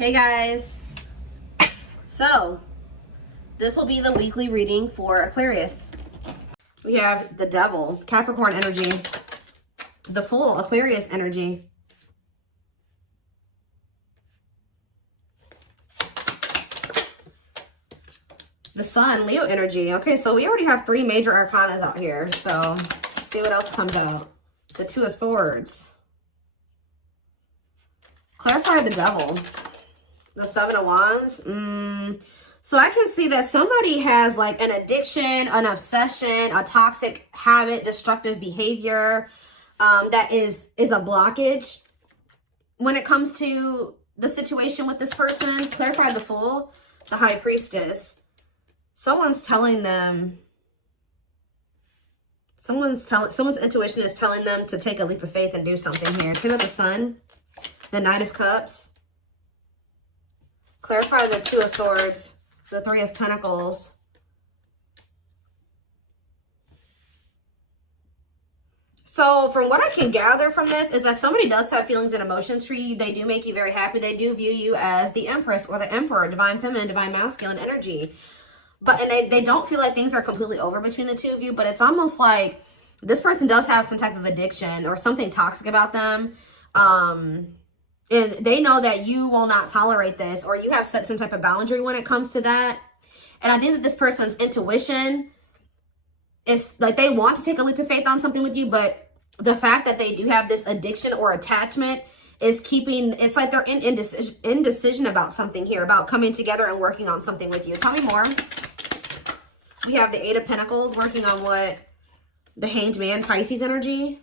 Hey guys, so this will be the weekly reading for Aquarius. We have the Devil, Capricorn energy, the Fool, Aquarius energy, the Sun, Leo energy. Okay, so we already have 3 major arcanas out here, so let's see what else comes out. The Two of Swords. Clarify the Devil. The Seven of Wands. So I can see that somebody has like an addiction, an obsession, a toxic habit, destructive behavior that is a blockage when it comes to the situation with this person. Clarify the Fool, the High Priestess. Someone's telling them, someone's intuition is telling them to take a leap of faith and do something here. Two of the Sun, the Knight of Cups. Clarify the Two of Swords, the Three of Pentacles. So from what I can gather from this is that somebody does have feelings and emotions for you. They do make you very happy. They do view you as the Empress or the Emperor, divine feminine, divine masculine energy. And they don't feel like things are completely over between the two of you, but it's almost like this person does have some type of addiction or something toxic about them. And they know that you will not tolerate this, or you have set some type of boundary when it comes to that. And I think that this person's intuition is like they want to take a leap of faith on something with you, but the fact that they do have this addiction or attachment is keeping, it's like they're in indecision about something here, about coming together and working on something with you. Tell me more. We have the Eight of Pentacles working on what? The Hanged Man, Pisces energy.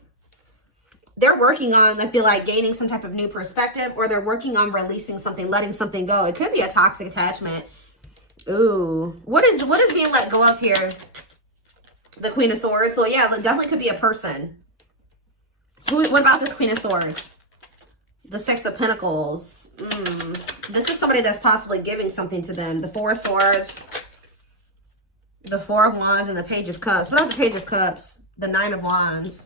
They're working on, I feel like, gaining some type of new perspective, or they're working on releasing something, letting something go. It could be a toxic attachment. Ooh. What is being let go of here? The Queen of Swords. So yeah, it definitely could be a person. What about this Queen of Swords? The Six of Pentacles. This is somebody that's possibly giving something to them. The Four of Swords, the Four of Wands, and the Page of Cups. What about the Page of Cups? The Nine of Wands.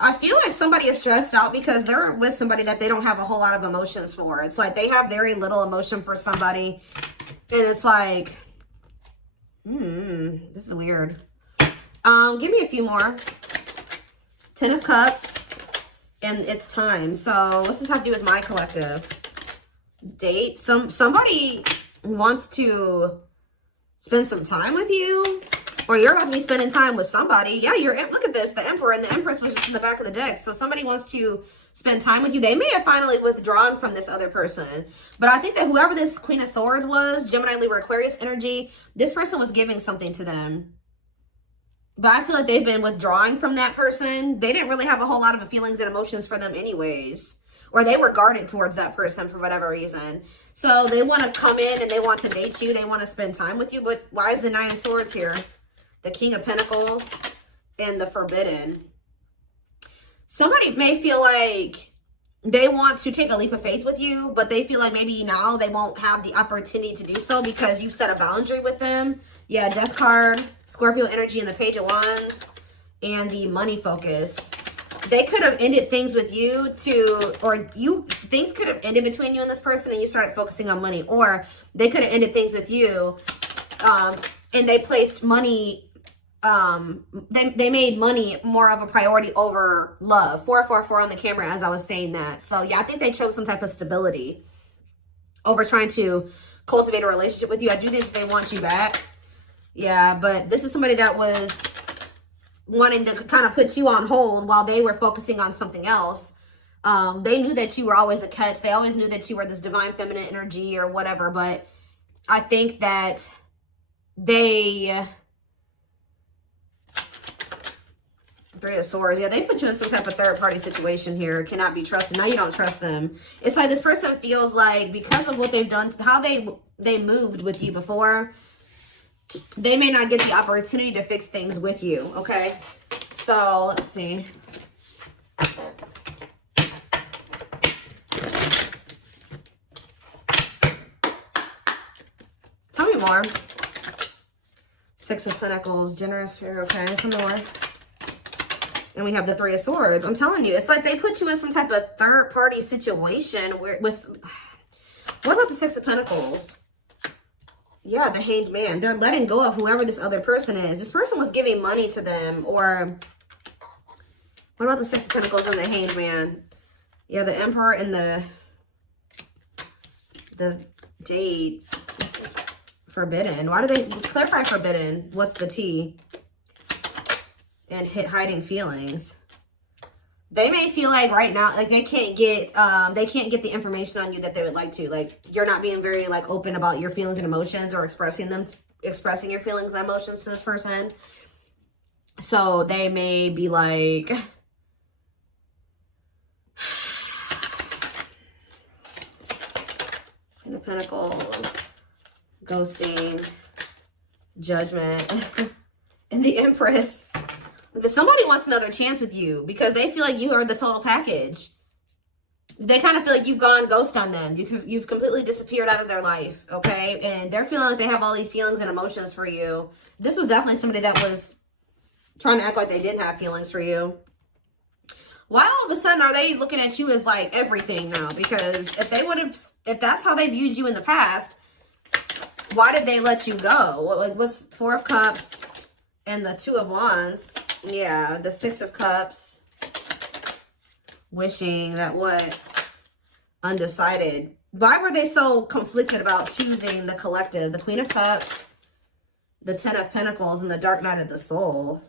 I feel like somebody is stressed out because they're with somebody that they don't have a whole lot of emotions for. It's like they have very little emotion for somebody. And it's like, this is weird. Give me a few more. Ten of Cups. And it's time. So what's this have to do with my collective? Date. Somebody wants to spend some time with you. Or you're about to be spending time with somebody. Yeah, look at this. The Emperor and the Empress was just in the back of the deck. So somebody wants to spend time with you. They may have finally withdrawn from this other person. But I think that whoever this Queen of Swords was, Gemini, Libra, Aquarius energy, this person was giving something to them. But I feel like they've been withdrawing from that person. They didn't really have a whole lot of feelings and emotions for them anyways. Or they were guarded towards that person for whatever reason. So they want to come in and they want to date you. They want to spend time with you. But why is the Nine of Swords here? The King of Pentacles and the Forbidden. Somebody may feel like they want to take a leap of faith with you, but they feel like maybe now they won't have the opportunity to do so because you set a boundary with them. Yeah, Death card, Scorpio energy, and the Page of Wands, and the Money Focus. They could have ended things with you things could have ended between you and this person and you started focusing on money. Or they could have ended things with you and they placed money, they made money more of a priority over love. 444 on the camera as I was saying that. So yeah, I think they chose some type of stability over trying to cultivate a relationship with you. I do think they want you back. Yeah, but this is somebody that was wanting to kind of put you on hold while they were focusing on something else. They knew that you were always a catch. They always knew that you were this divine feminine energy or whatever. But I think that they... Three of Swords. Yeah, they put you in some type of third-party situation here. Cannot be trusted. Now you don't trust them. It's like this person feels like because of what they've done, how they moved with you before, they may not get the opportunity to fix things with you, okay? So, let's see. Tell me more. Six of Pentacles, generous spirit, okay? Some more. And we have the Three of Swords. I'm telling you, it's like they put you in some type of third-party situation where it was... What about the Six of Pentacles? Yeah, the Hanged Man. They're letting go of whoever this other person is. This person was giving money to them, or... What about the Six of Pentacles and the Hanged Man? Yeah, the Emperor and the Jade. Forbidden. Why do they clarify forbidden? What's the T? And hiding feelings. They may feel like right now, like they can't get the information on you that they would like to. Like you're not being very like open about your feelings and emotions, or expressing your feelings and emotions to this person. So they may be like, Queen of Pentacles, ghosting, Judgment, and the Empress. Somebody wants another chance with you because they feel like you are the total package. They kind of feel like you've gone ghost on them. You've completely disappeared out of their life, okay? And they're feeling like they have all these feelings and emotions for you. This was definitely somebody that was trying to act like they didn't have feelings for you. Why all of a sudden are they looking at you as like everything now? Because if that's how they viewed you in the past, why did they let you go? Like what's Four of Cups and the Two of Wands? Yeah, the Six of Cups. Wishing that what? Undecided. Why were they so conflicted about choosing the collective? The Queen of Cups, the Ten of Pentacles, and the Dark Night of the Soul.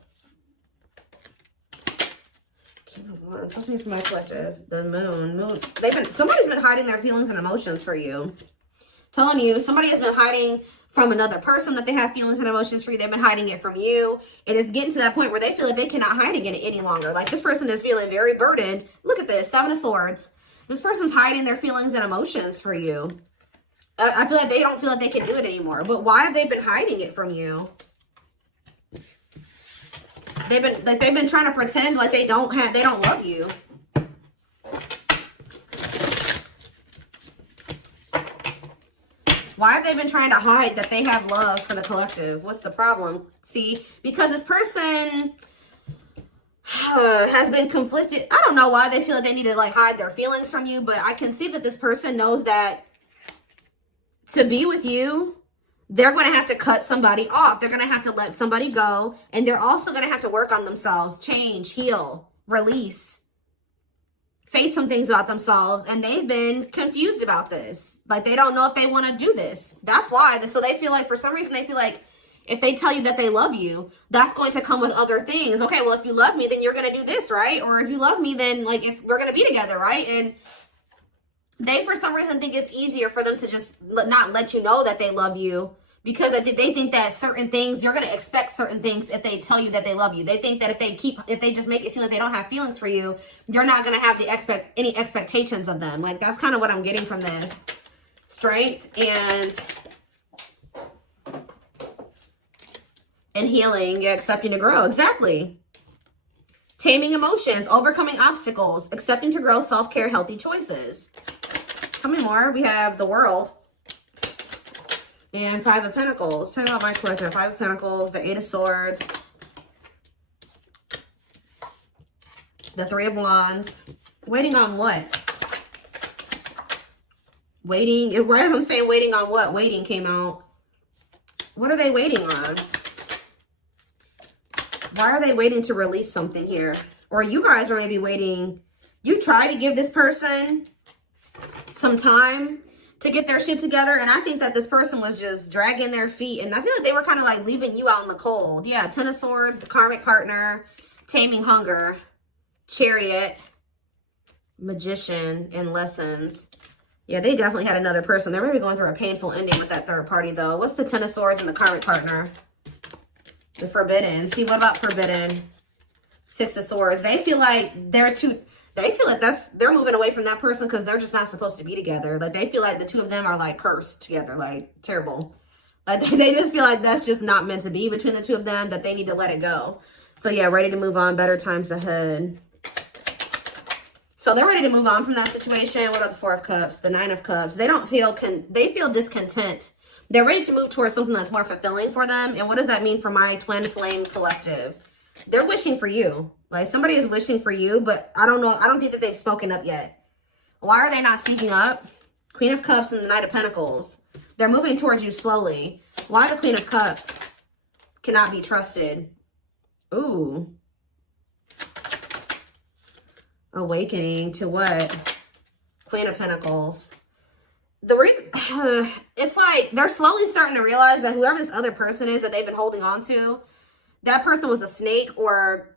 King of Wands. What's me for my collective? The Moon. Somebody's been hiding their feelings and emotions for you. Telling you, somebody has been hiding from another person that they have feelings and emotions for you. They've been hiding it from you. And it's getting to that point where they feel like they cannot hide it any longer. Like this person is feeling very burdened. Look at this, Seven of Swords. This person's hiding their feelings and emotions for you. I feel like they don't feel like they can do it anymore. But why have they been hiding it from you? They've been trying to pretend like they don't love you. Why have they been trying to hide that they have love for the collective? What's the problem? See, because this person has been conflicted. I don't know why they feel like they need to like hide their feelings from you, but I can see that this person knows that to be with you, they're going to have to cut somebody off. They're going to have to let somebody go. And they're also going to have to work on themselves, change, heal, release. Face some things about themselves, and they've been confused about this. Like they don't know if they want to do this. That's why. So they feel like for some reason they feel like if they tell you that they love you, that's going to come with other things. Okay, well if you love me, then you're going to do this, right? Or if you love me, then like we're going to be together, right? And they for some reason think it's easier for them to just not let you know that they love you, because they think that certain things, you're going to expect certain things if they tell you that they love you. They think that if they just make it seem like they don't have feelings for you, you're not going to have any expectations of them. Like, that's kind of what I'm getting from this. Strength and healing, yeah, accepting to grow. Exactly. Taming emotions, overcoming obstacles, accepting to grow, self-care, healthy choices. How many more? We have the World. And Five of Pentacles. Tell me about my collector. Five of Pentacles, the Eight of Swords, the Three of Wands. Waiting on what? Waiting. Right as I'm saying waiting on what? Waiting came out. What are they waiting on? Why are they waiting to release something here? Or you guys are maybe waiting. You try to give this person some time to get their shit together, and I think that this person was just dragging their feet, and I feel like they were kind of like leaving you out in the cold. Yeah, Ten of Swords, the karmic partner, taming hunger, Chariot, Magician, and lessons. Yeah, they definitely had another person. They're maybe going through a painful ending with that third party, though. What's the Ten of Swords and the karmic partner? The Forbidden. See, what about Forbidden? Six of Swords. They feel like they're moving away from that person because they're just not supposed to be together. Like, they feel like the two of them are, like, cursed together. Like, terrible. Like, they just feel like that's just not meant to be between the two of them, that they need to let it go. So, yeah, ready to move on. Better times ahead. So, they're ready to move on from that situation. What about the Four of Cups? The Nine of Cups. They feel discontent. They're ready to move towards something that's more fulfilling for them. And what does that mean for my twin flame collective? They're wishing for you. Like, somebody is wishing for you, but I don't know. I don't think that they've spoken up yet. Why are they not speaking up? Queen of Cups and the Knight of Pentacles. They're moving towards you slowly. Why the Queen of Cups cannot be trusted? Ooh. Awakening to what? Queen of Pentacles. The reason, it's like they're slowly starting to realize that whoever this other person is that they've been holding on to, that person was a snake, or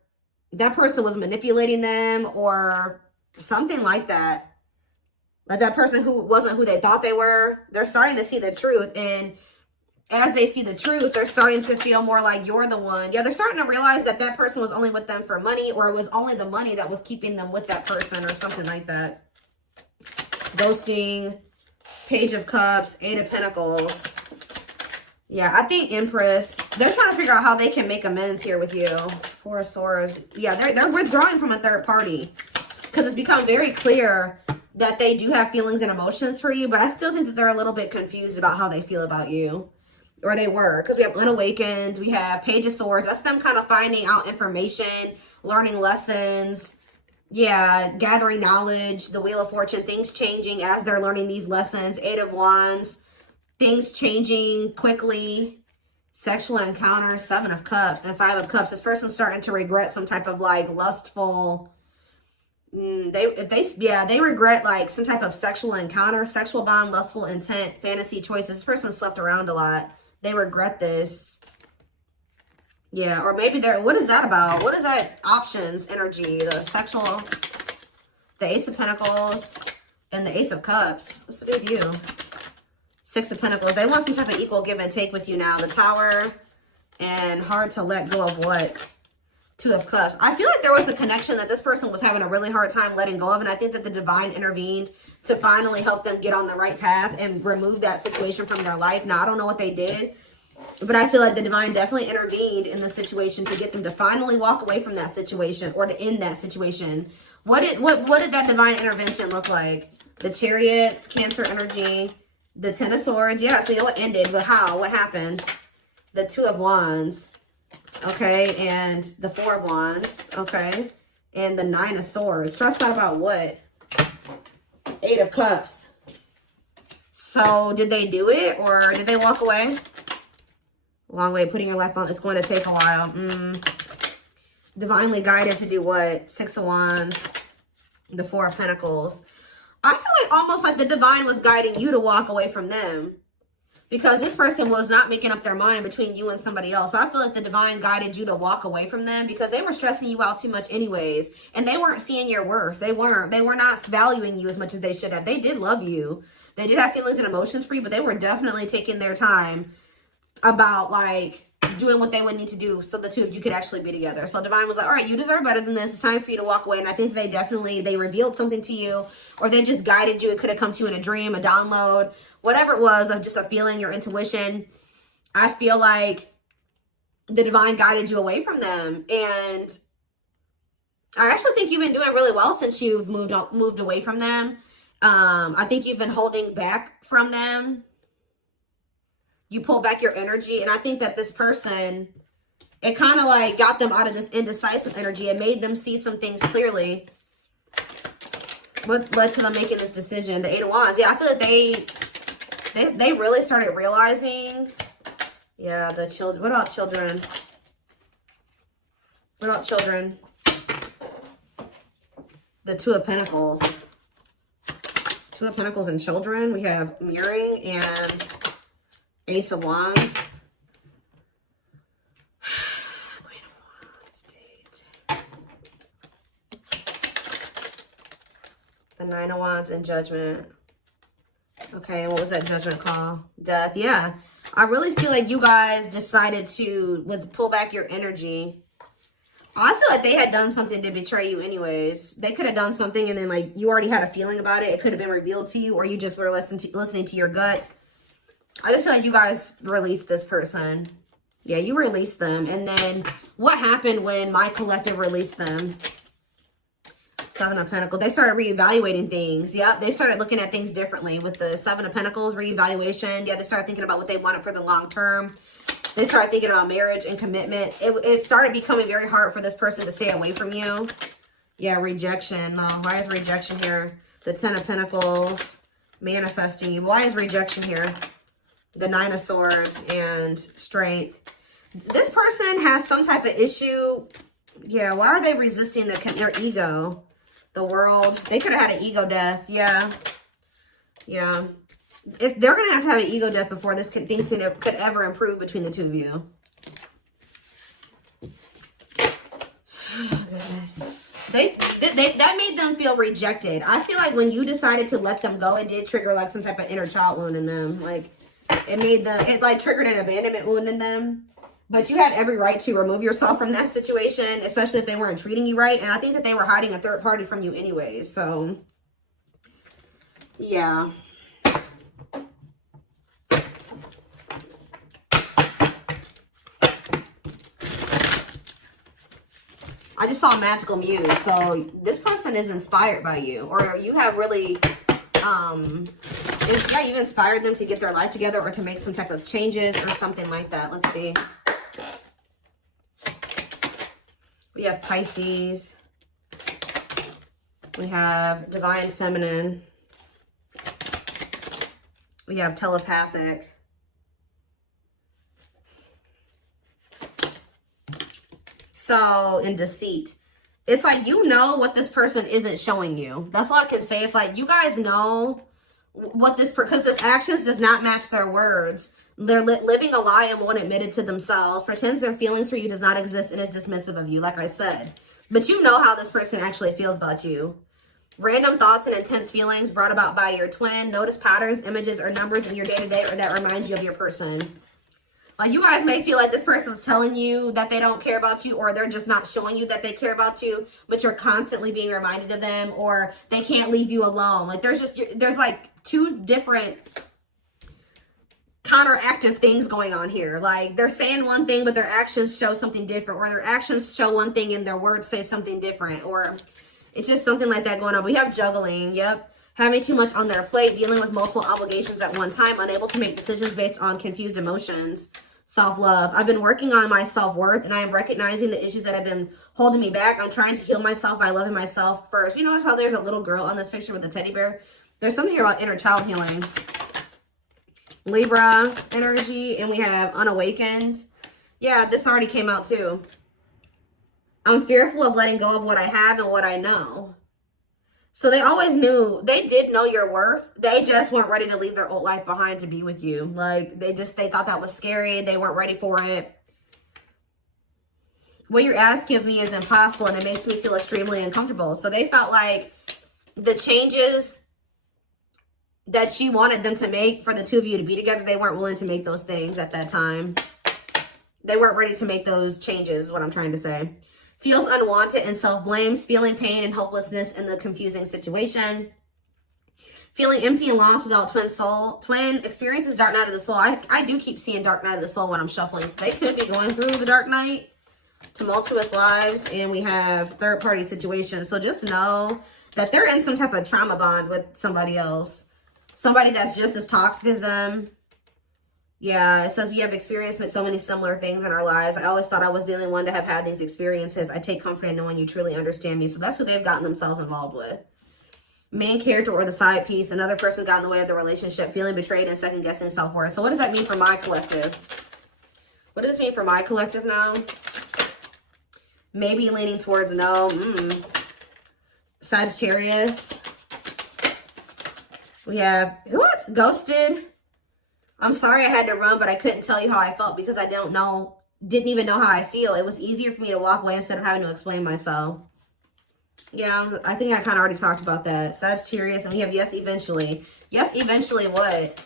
that person was manipulating them, or something like that. Like that person who wasn't who they thought they were. They're starting to see the truth. And as they see the truth, they're starting to feel more like you're the one. Yeah, they're starting to realize that that person was only with them for money, or it was only the money that was keeping them with that person, or something like that. Ghosting, Page of Cups, Eight of Pentacles. Yeah, I think Empress, they're trying to figure out how they can make amends here with you. Four of Swords. Yeah, they're withdrawing from a third party. Because it's become very clear that they do have feelings and emotions for you, but I still think that they're a little bit confused about how they feel about you. Or they were, because we have Unawakened, we have Page of Swords. That's them kind of finding out information, learning lessons. Yeah, gathering knowledge, the Wheel of Fortune, things changing as they're learning these lessons. Eight of Wands, things changing quickly. Sexual encounter, Seven of Cups, and Five of Cups. This person's starting to regret some type of like lustful, they regret like some type of sexual encounter, sexual bond, lustful intent, fantasy choices. This person slept around a lot. They regret this. Yeah, or maybe they're, what is that about? What is that options energy? The sexual, the Ace of Pentacles, and the Ace of Cups. What's the deal with you? Six of Pentacles. They want some type of equal give and take with you now. The Tower, and hard to let go of what? Two of Cups. I feel like there was a connection that this person was having a really hard time letting go of, and I think that the divine intervened to finally help them get on the right path and remove that situation from their life. Now, I don't know what they did, but I feel like the divine definitely intervened in the situation to get them to finally walk away from that situation, or to end that situation. What did that divine intervention look like? The Chariots, Cancer energy, the Ten of Swords. Yeah, so you know what ended, but how? What happened? The Two of Wands. Okay, and the Four of Wands. Okay, and the Nine of Swords. Stressed out about what? Eight of Cups. So did they do it, or did they walk away? Long way, putting your life on. It's going to take a while. Divinely guided to do what? Six of Wands. The Four of Pentacles. I feel like almost like the divine was guiding you to walk away from them, because this person was not making up their mind between you and somebody else. So I feel like the divine guided you to walk away from them, because they were stressing you out too much anyways. And they weren't seeing your worth. They were not valuing you as much as they should have. They did love you. They did have feelings and emotions for you, but they were definitely taking their time about like doing what they would need to do so the two of you could actually be together. So divine was like, all right, you deserve better than this. It's time for you to walk away. And I think they revealed something to you, or they just guided you. It could have come to you in a dream, a download, whatever it was, of just a feeling, your intuition. I feel like the divine guided you away from them. And I actually think you've been doing really well since you've moved away from them. I think you've been holding back from them. You pull back your energy. And I think that this person, it kind of like got them out of this indecisive energy. It made them see some things clearly. What led to them making this decision? The Eight of Wands. Yeah, I feel like they really started realizing. Yeah, the children. What about children? What about children? The Two of Pentacles. Two of Pentacles and children. We have mirroring and Ace of Wands. Queen of Wands. The Nine of Wands and Judgment. Okay, what was that Judgment call? Death. Yeah. I really feel like you guys decided to pull back your energy. I feel like they had done something to betray you anyways. They could have done something and then like you already had a feeling about it. It could have been revealed to you, or you just were listening to your gut. I just feel like you guys released this person. Yeah, you released them. And then what happened when my collective released them? Seven of Pentacles. They started reevaluating things. Yep, they started looking at things differently with the Seven of Pentacles reevaluation. Yeah, they started thinking about what they wanted for the long term. They started thinking about marriage and commitment. It started becoming very hard for this person to stay away from you. Yeah, rejection. No, why is rejection here? The Ten of Pentacles, manifesting you. Why is rejection here? The Nine of Swords and Strength. This person has some type of issue. Yeah, why are they resisting their ego? The World. They could have had an ego death. Yeah. Yeah. They're going to have an ego death before things could ever improve between the two of you. Oh, goodness. That made them feel rejected. I feel like when you decided to let them go, it did trigger like some type of inner child wound in them. Like it like triggered an abandonment wound in them. But you had every right to remove yourself from that situation, especially if they weren't treating you right. And I think that they were hiding a third party from you anyways. So, yeah. I just saw Magical Muse. So this person is inspired by you, or you have really, yeah, you inspired them to get their life together or to make some type of changes or something like that. Let's see. We have Pisces. We have Divine Feminine. We have Telepathic. So, in Deceit. It's like, you know what this person isn't showing you. That's all I can say. It's like, you guys know what this, because this actions does not match their words. They're living a lie and won't admit it to themselves. Pretends their feelings for you does not exist and is dismissive of you, like I said. But you know how this person actually feels about you. Random thoughts and intense feelings brought about by your twin. Notice patterns, images, or numbers in your day-to-day or that remind you of your person. Like, you guys may feel like this person's telling you that they don't care about you, or they're just not showing you that they care about you, but you're constantly being reminded of them, or they can't leave you alone. Like, there's like two different counteractive things going on here. Like, they're saying one thing, but their actions show something different, or their actions show one thing and their words say something different, or it's just something like that going on. We have juggling. Yep. Having too much on their plate, dealing with multiple obligations at one time, unable to make decisions based on confused emotions. Self-love. I've been working on my self-worth, and I am recognizing the issues that have been holding me back. I'm trying to heal myself by loving myself first. You notice how there's a little girl on this picture with a teddy bear? There's something here about inner child healing. Libra energy, and we have unawakened. Yeah, this already came out too. I'm fearful of letting go of what I have and what I know. So they always knew, they did know your worth. They just weren't ready to leave their old life behind to be with you. Like, they thought that was scary. They weren't ready for it. What you're asking of me is impossible, and it makes me feel extremely uncomfortable. So they felt like the changes that you wanted them to make for the two of you to be together, they weren't willing to make those things at that time. They weren't ready to make those changes, is what I'm trying to say. Feels unwanted and self-blames, feeling pain and hopelessness in the confusing situation. Feeling empty and lost without twin soul. Twin experiences dark night of the soul. I do keep seeing dark night of the soul when I'm shuffling. So they could be going through the dark night. Tumultuous lives. And we have third party situations. So just know that they're in some type of trauma bond with somebody else. Somebody that's just as toxic as them. Yeah, it says we have experienced so many similar things in our lives. I always thought I was the only one to have had these experiences. I take comfort in knowing you truly understand me. So that's who they've gotten themselves involved with. Main character or the side piece. Another person got in the way of the relationship. Feeling betrayed and second guessing self-worth. So what does that mean for my collective? What does this mean for my collective now? Maybe leaning towards no. Sagittarius. We have, what? Ghosted. I'm sorry I had to run, but I couldn't tell you how I felt because I didn't even know how I feel. It was easier for me to walk away instead of having to explain myself. Yeah, I think I kind of already talked about that. Sagittarius, and we have yes, eventually. Yes, eventually what?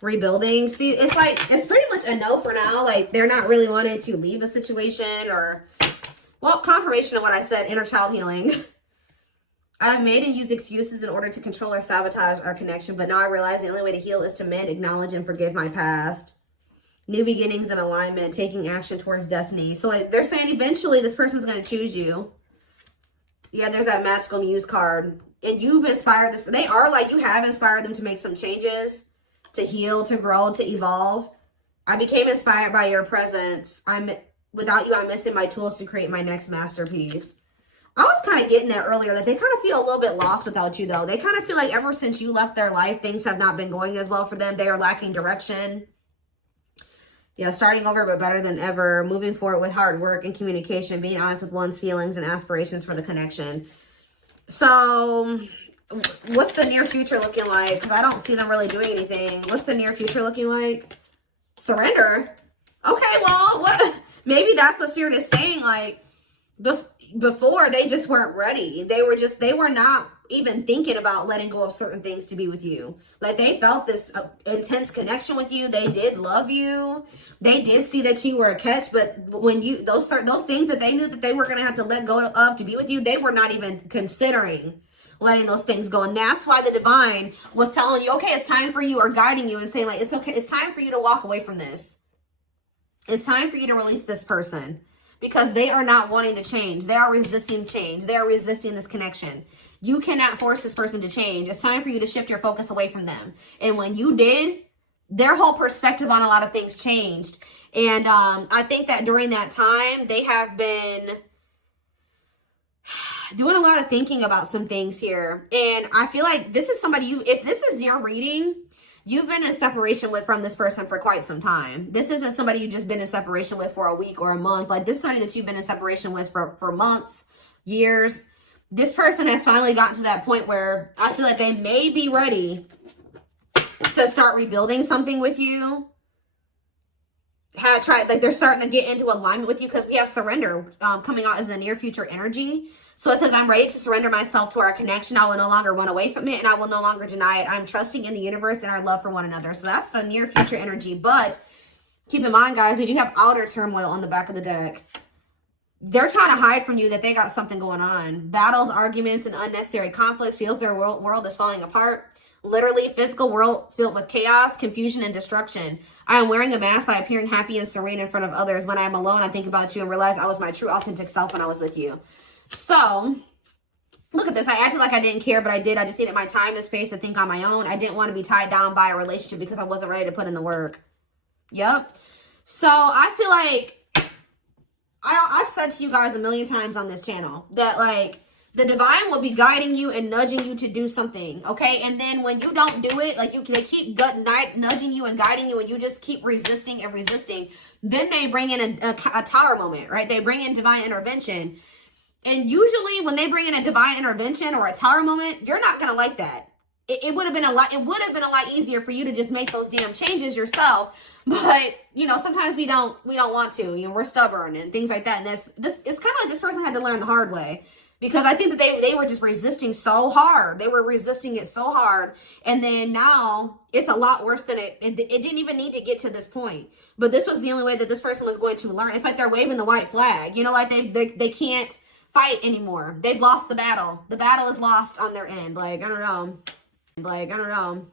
Rebuilding. See, it's like, it's pretty much a no for now. Like, they're not really wanting to leave a situation or, well, confirmation of what I said, inner child healing. I've made and used excuses in order to control or sabotage our connection, but now I realize the only way to heal is to mend, acknowledge, and forgive my past. New beginnings and alignment, taking action towards destiny. So they're saying eventually this person's going to choose you. Yeah, there's that Magical Muse card. And you've inspired this. They are like, you have inspired them to make some changes. to heal, to grow, to evolve. I became inspired by your presence. Without you, I'm missing my tools to create my next masterpiece. I was kind of getting that earlier, that they kind of feel a little bit lost without you, though. They kind of feel like ever since you left their life, things have not been going as well for them. They are lacking direction. Yeah, starting over, but better than ever. Moving forward with hard work and communication. Being honest with one's feelings and aspirations for the connection. So, what's the near future looking like? Because I don't see them really doing anything. What's the near future looking like? Surrender? Okay, well, what? Maybe that's what Spirit is saying, like, before they just weren't ready. They were not even thinking about letting go of certain things to be with you. Like, they felt this intense connection with you. They did love you. They did see that you were a catch, but when those things that they knew that they were going to have to let go of to be with you, they were not even considering letting those things go. And that's why the divine was telling you, okay, it's time for you, or guiding you and saying, like, it's okay. It's time for you to walk away from this. It's time for you to release this person. Because they are not wanting to change. They are resisting change. They are resisting this connection. You cannot force this person to change. It's time for you to shift your focus away from them. And when you did, their whole perspective on a lot of things changed. And I think that during that time, they have been doing a lot of thinking about some things here. And I feel like this is somebody if this is your reading, you've been in separation from this person for quite some time. This isn't somebody you've just been in separation with for a week or a month. Like, this is somebody that you've been in separation with for months, years. This person has finally gotten to that point where I feel like they may be ready to start rebuilding something with you. Like, they're starting to get into alignment with you, because we have surrender coming out as the near future energy. So it says, I'm ready to surrender myself to our connection. I will no longer run away from it, and I will no longer deny it. I'm trusting in the universe and our love for one another. So that's the near future energy. But keep in mind, guys, we do have outer turmoil on the back of the deck. They're trying to hide from you that they got something going on. Battles, arguments, and unnecessary conflicts. Feels their world is falling apart. Literally, physical world filled with chaos, confusion, and destruction. I am wearing a mask by appearing happy and serene in front of others. When I am alone, I think about you and realize I was my true, authentic self when I was with you. So, look at this. I acted like I didn't care, but I did. I just needed my time and space to think on my own. I didn't want to be tied down by a relationship because I wasn't ready to put in the work. Yep. So, I feel like I've said to you guys a million times on this channel that, like, the divine will be guiding you and nudging you to do something, okay? And then when you don't do it, like, they keep nudging you and guiding you, and you just keep resisting and resisting, then they bring in a tower moment, right? They bring in divine intervention. And usually when they bring in a divine intervention or a tower moment, you're not going to like that. It would have been a lot easier for you to just make those damn changes yourself. But, you know, sometimes we don't want to. You know, we're stubborn and things like that. And it's kind of like this person had to learn the hard way. Because I think that they were just resisting so hard. They were resisting it so hard. And then now it's a lot worse than it didn't even need to get to this point. But this was the only way that this person was going to learn. It's like they're waving the white flag. You know, like they can't fight anymore. They've lost the battle. The battle is lost on their end. Like, I don't know.